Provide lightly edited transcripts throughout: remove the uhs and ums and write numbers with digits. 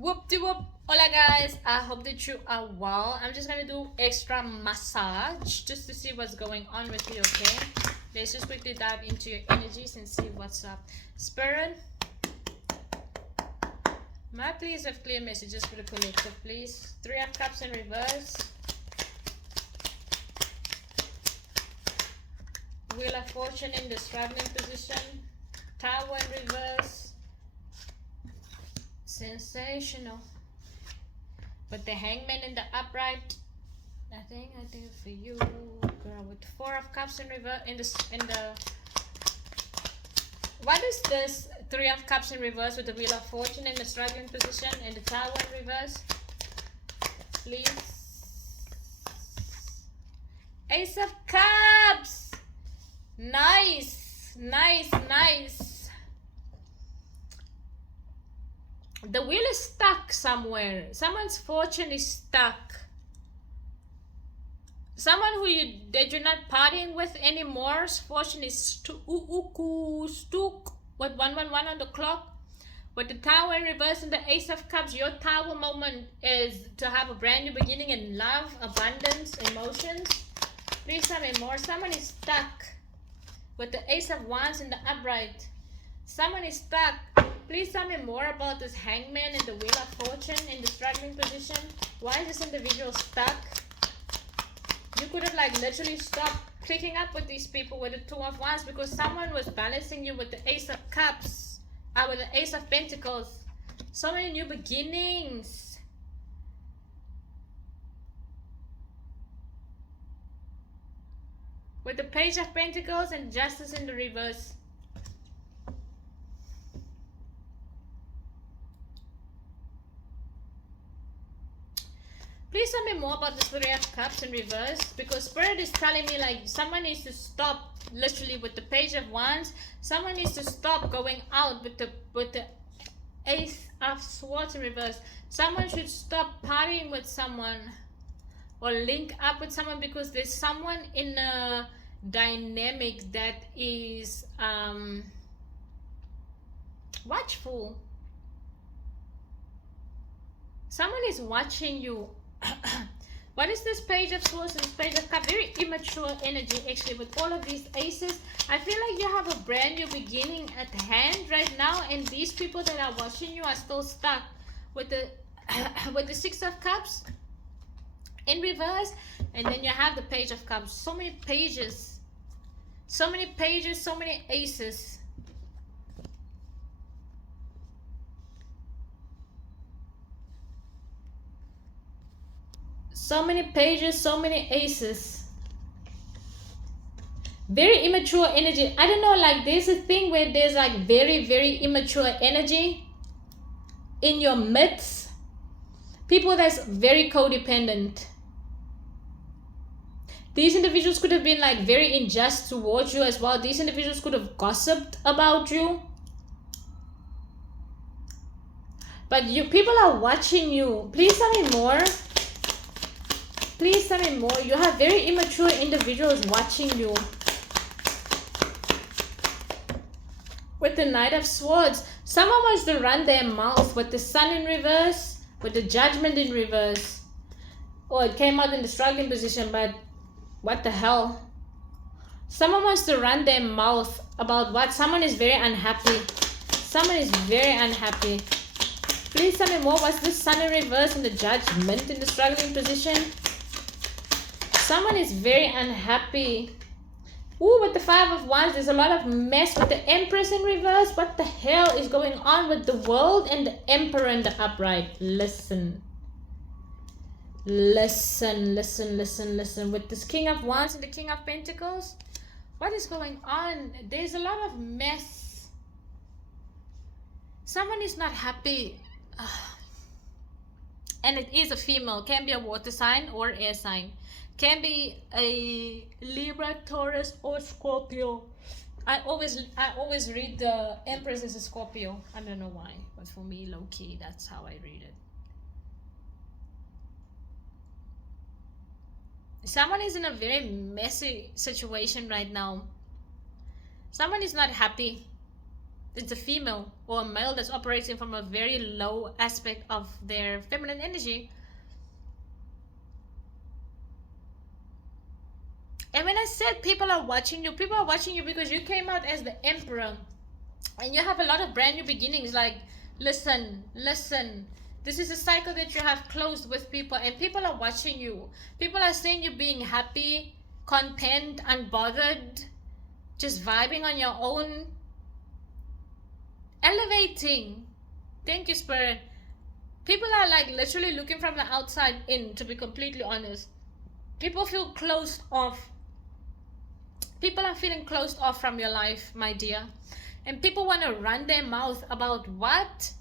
Whoop de whoop. Hola guys, I hope that you are well. I'm just gonna do extra massage just to see what's going on with you, okay? Let's just quickly dive into your energies and see what's up. Spirit, may I please have clear messages for the collective, please? Three of Cups in reverse. Wheel of Fortune in the straddling position. Tower in reverse. Sensational. With the Hangman in the upright. I think for you, girl, with Four of Cups in reverse in the what is this? Three of Cups in reverse with the Wheel of Fortune in the struggling position and the Tower in reverse. Please. Ace of Cups. Nice, nice, nice. The wheel is stuck somewhere. Someone's fortune is stuck. Someone that you're not partying with anyore's fortune is stuck with 111 on the clock. With the Tower in reverse and the Ace of Cups, your Tower moment is to have a brand new beginning in love, abundance, emotions. Please tell me more. Someone is stuck with the Ace of Wands in the upright. Someone is stuck. Please tell me more about this Hangman and the Wheel of Fortune in the struggling position. Why is this individual stuck? You could have literally stopped clicking up with these people with the Two of Wands because someone was balancing you with the Ace of Cups, with the Ace of Pentacles. So many new beginnings. With the Page of Pentacles and Justice in the reverse. Please tell me more about this Three of Cups in reverse, because Spirit is telling me someone needs to stop literally with the Page of Wands. Someone needs to stop going out with the Ace of Swords in reverse. Someone should stop partying with someone or link up with someone because there's someone in a dynamic that is watchful. Someone is watching you. What is this Page of Swords and this Page of Cups? Very immature energy actually with all of these aces. I feel like you have a brand new beginning at hand right now, and these people that are watching you are still stuck with the with the Six of Cups in reverse, and then you have the Page of Cups. So many pages, so many pages, so many aces. So many pages, so many aces. Very immature energy. I don't know, there's a thing where there's very, very immature energy in your midst. People that's very codependent. These individuals could have been very unjust towards you as well. These individuals could have gossiped about you. But people are watching you. Please tell me more. Please tell me more. You have very immature individuals watching you. With the Knight of Swords, someone wants to run their mouth with the Sun in reverse, with the Judgment in reverse. Oh, it came out in the struggling position, but what the hell? Someone wants to run their mouth about what? Someone is very unhappy. Someone is very unhappy. Please tell me more. What's this Sun in reverse and the Judgment in the struggling position? Someone is very unhappy. Ooh, with the Five of Wands, there's a lot of mess with the Empress in reverse. What the hell is going on with the World and the Emperor in the upright? Listen. Listen, listen, listen, listen. With this King of Wands and the King of Pentacles, what is going on? There's a lot of mess. Someone is not happy. And it is a female. Can be a water sign or air sign. Can be a Libra, Taurus, or Scorpio. I always read the Empress as a Scorpio. I don't know why, but for me, low key, that's how I read it. Someone is in a very messy situation right now. Someone is not happy. it's a female or a male that's operating from a very low aspect of their feminine energy. And when I said people are watching you because you came out as the emperor and you have a lot of brand new beginnings. Like, listen, this is a cycle that you have closed with people, and people are watching you. People are seeing you being happy, content, unbothered, just vibing on your own, elevating. Thank you, Spirit. People are like literally looking from the outside in, to be completely honest. People feel closed off. People are feeling closed off from your life, my dear. And people want to run their mouth about what?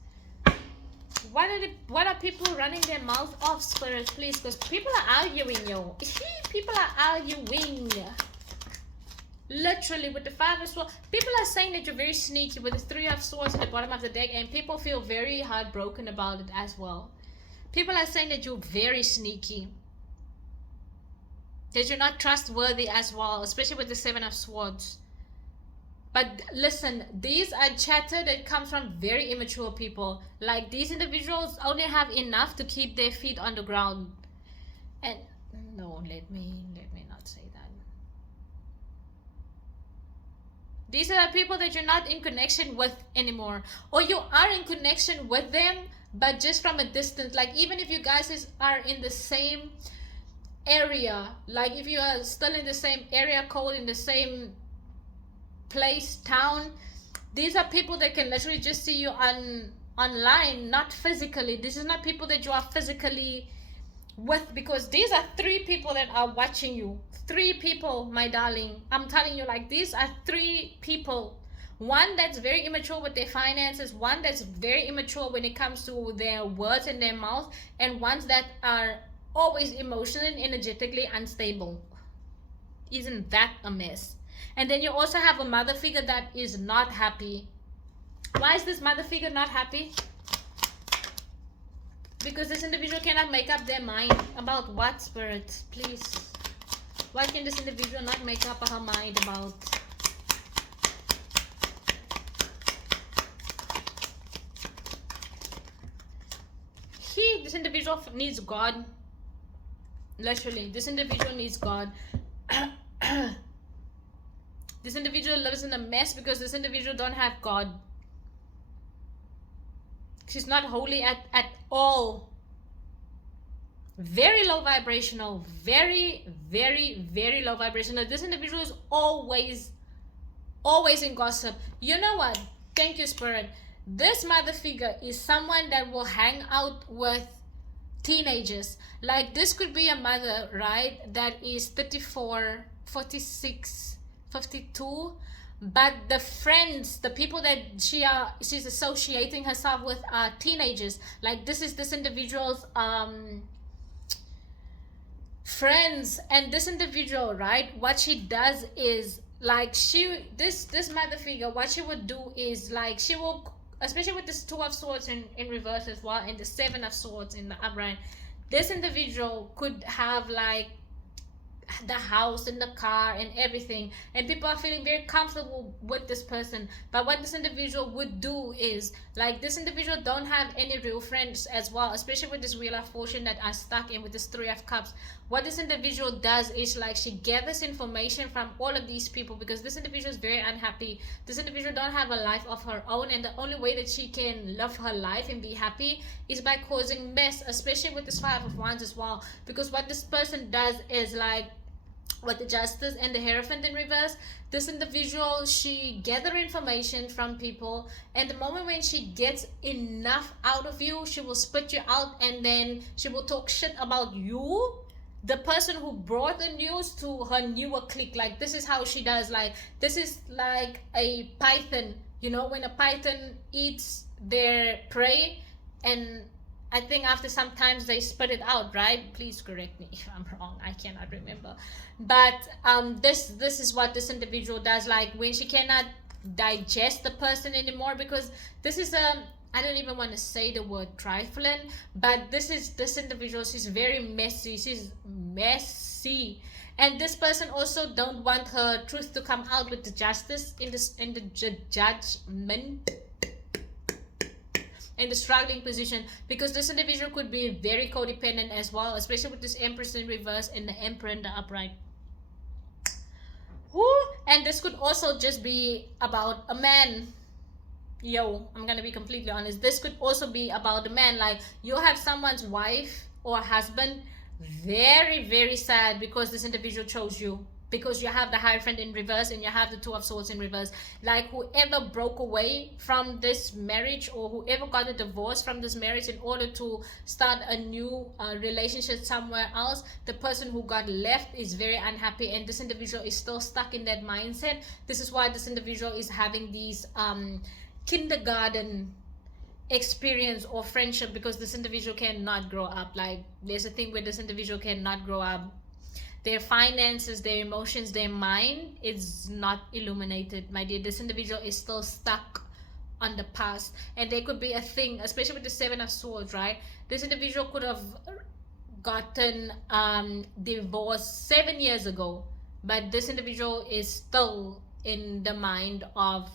What are people running their mouth off, Spirit, please? Because people are arguing, yo. People are arguing. Literally, with the Five of Swords. People are saying that you're very sneaky with the Three of Swords at the bottom of the deck. And people feel very heartbroken about it as well. People are saying that you're very sneaky. That you're not trustworthy as well. Especially with the Seven of Swords. But listen, these are chatter that comes from very immature people. Like, these individuals only have enough to keep their feet on the ground. And no, let me not say that. These are people that you're not in connection with anymore. Or you are in connection with them, but just from a distance. Like, even if you guys are in the same area, like if you are still in the same area code, in the same place, town, these are people that can literally just see you online, not physically. This is not people that you are physically with, because these are three people that are watching you. Three people, my darling. I'm telling you, like, these are three people. One that's very immature with their finances, one that's very immature when it comes to their words and their mouth, and ones that are always emotionally and energetically unstable. Isn't that a mess? And then you also have a mother figure that is not happy. Why is this mother figure not happy? Because this individual cannot make up their mind about what, Spirit? Please. Why can this individual not make up her mind about? This individual needs God. Literally, this individual needs God. This individual lives in a mess because this individual don't have God. She's not holy at all. Very low vibrational. Very, very, very low vibrational. This individual is always in gossip. You know what? Thank you, Spirit. This mother figure is someone that will hang out with teenagers. Like, this could be a mother, right, that is 34, 46, 52, but the friends, the people that she's associating herself with are teenagers. Like, this is this individual's friends. And this individual, right, what she does is, like, this mother figure, what she would do is, like, she will, especially with this Two of Swords in reverse as well, and the Seven of Swords in the upright, this individual could have, like, the house and the car and everything, and people are feeling very comfortable with this person. But what this individual would do is, like, this individual don't have any real friends as well, especially with this Wheel of Fortune that are stuck in with this Three of Cups. What this individual does is, like, she gathers information from all of these people, because this individual is very unhappy. This individual don't have a life of her own, and the only way that she can live her life and be happy is by causing mess, especially with this Five of Wands as well. Because what this person does is, like, with the Justice and the Hierophant in reverse, this individual, she gather information from people, and the moment when she gets enough out of you, she will spit you out, and then she will talk shit about you, the person who brought the news, to her newer clique. Like, this is how she does. Like, this is like a python, you know, when a python eats their prey, and I think after some times they spit it out, right? Please correct me if I'm wrong. I cannot remember. But this is what this individual does. Like, when she cannot digest the person anymore, because this is a I don't even want to say the word trifling, but this individual, she's very messy. She's messy. And this person also don't want her truth to come out with the justice in the judgment, in the struggling position, because this individual could be very codependent as well, especially with this Empress in reverse and the Emperor in the upright. Woo! And this could also just be about a man. Yo, I'm gonna be completely honest, this could also be about a man. Like, you have someone's wife or husband very, very sad because this individual chose you, because you have the Hierophant in reverse and you have the Two of Swords in reverse. Like, whoever broke away from this marriage, or whoever got a divorce from this marriage in order to start a new relationship somewhere else, the person who got left is very unhappy, and this individual is still stuck in that mindset. This is why this individual is having these kindergarten experience or friendship, because this individual cannot grow up. Like, there's a thing where this individual cannot grow up. Their finances, their emotions, their mind is not illuminated, my dear. This individual is still stuck on the past, and there could be a thing, especially with the Seven of Swords, right? This individual could have gotten divorced 7 years ago, but this individual is still in the mind of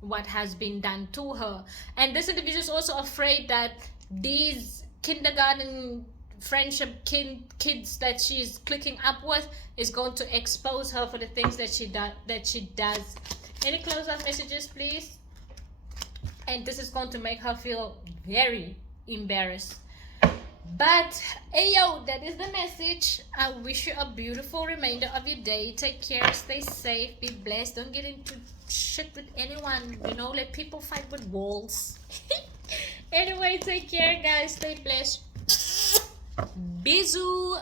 what has been done to her. And this individual is also afraid that these kindergarten friendship kids that she's clicking up with is going to expose her for the things that she does. Any close-up messages, please? And this is going to make her feel very embarrassed. But ayo, that is the message. I wish you a beautiful remainder of your day. Take care, stay safe, be blessed. Don't get into shit with anyone, you know, let people fight with walls. Anyway, take care, guys, stay blessed. Bisous.